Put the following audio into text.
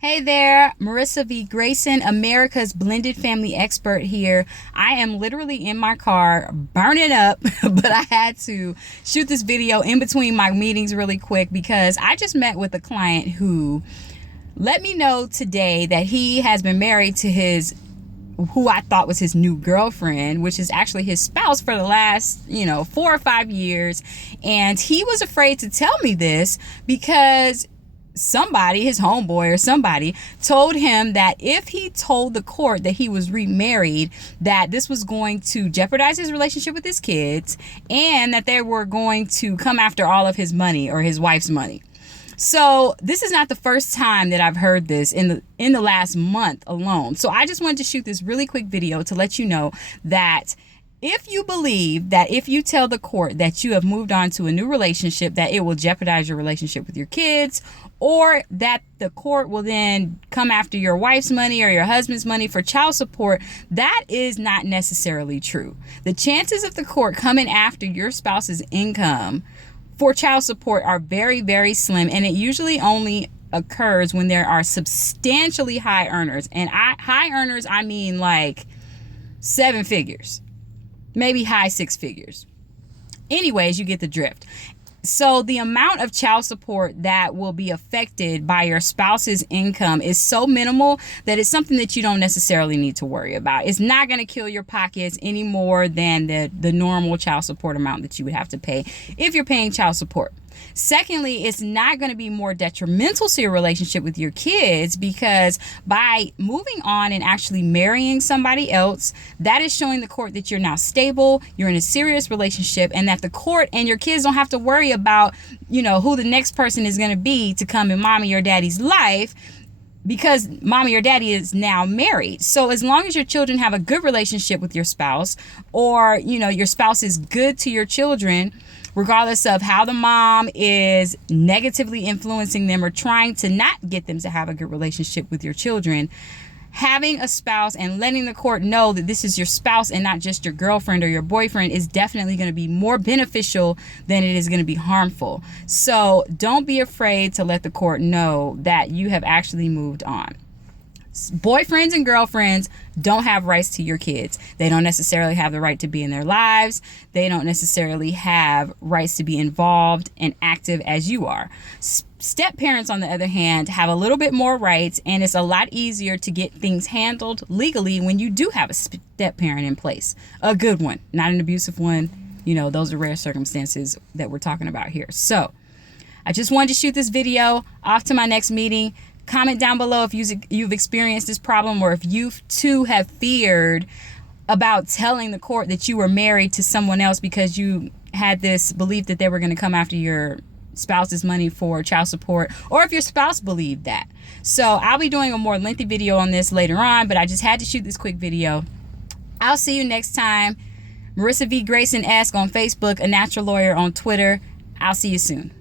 Hey there, Marissa V. Grayson, America's blended family expert here. I am literally in my car burning up, but I had to shoot this video in between my meetings really quick because I just met with a client who let me know today that he has been married to who I thought was his new girlfriend, which is actually his spouse for the last, 4 or 5 years. And he was afraid to tell me this because somebody, his homeboy or somebody, told him that if he told the court that he was remarried, that this was going to jeopardize his relationship with his kids and that they were going to come after all of his money or his wife's money. So this is not the first time that I've heard this in the last month alone. So I just wanted to shoot this really quick video to let you know that if you believe that if you tell the court that you have moved on to a new relationship, that it will jeopardize your relationship with your kids, or that the court will then come after your wife's money or your husband's money for child support, that is not necessarily true. The chances of the court coming after your spouse's income for child support are very, very slim, and it usually only occurs when there are substantially high earners. And high earners, I mean like 7 figures. Maybe high 6 figures. Anyways, you get the drift. So the amount of child support that will be affected by your spouse's income is so minimal that it's something that you don't necessarily need to worry about. It's not going to kill your pockets any more than the normal child support amount that you would have to pay if you're paying child support. Secondly, it's not going to be more detrimental to your relationship with your kids because by moving on and actually marrying somebody else, that is showing the court that you're now stable, you're in a serious relationship, and that the court and your kids don't have to worry about, who the next person is going to be to come in mommy or daddy's life, because mommy or daddy is now married. So as long as your children have a good relationship with your spouse, or, your spouse is good to your children, regardless of how the mom is negatively influencing them or trying to not get them to have a good relationship with your children, having a spouse and letting the court know that this is your spouse and not just your girlfriend or your boyfriend is definitely going to be more beneficial than it is going to be harmful. So don't be afraid to let the court know that you have actually moved on. Boyfriends and girlfriends don't have rights to your kids. They don't necessarily have the right to be in their lives. They don't necessarily have rights to be involved and active as you are. Step parents, on the other hand, have a little bit more rights, and it's a lot easier to get things handled legally when you do have a step parent in place. A good one, not an abusive one. Those are rare circumstances that we're talking about here. So I just wanted to shoot this video. Off to my next meeting. Comment down below if you've experienced this problem, or if you too have feared about telling the court that you were married to someone else because you had this belief that they were going to come after your spouse's money for child support, or if your spouse believed that. So I'll be doing a more lengthy video on this later on, but I just had to shoot this quick video. I'll see you next time. Marissa V. Grayson Esque on Facebook, A Natural Lawyer on Twitter. I'll see you soon.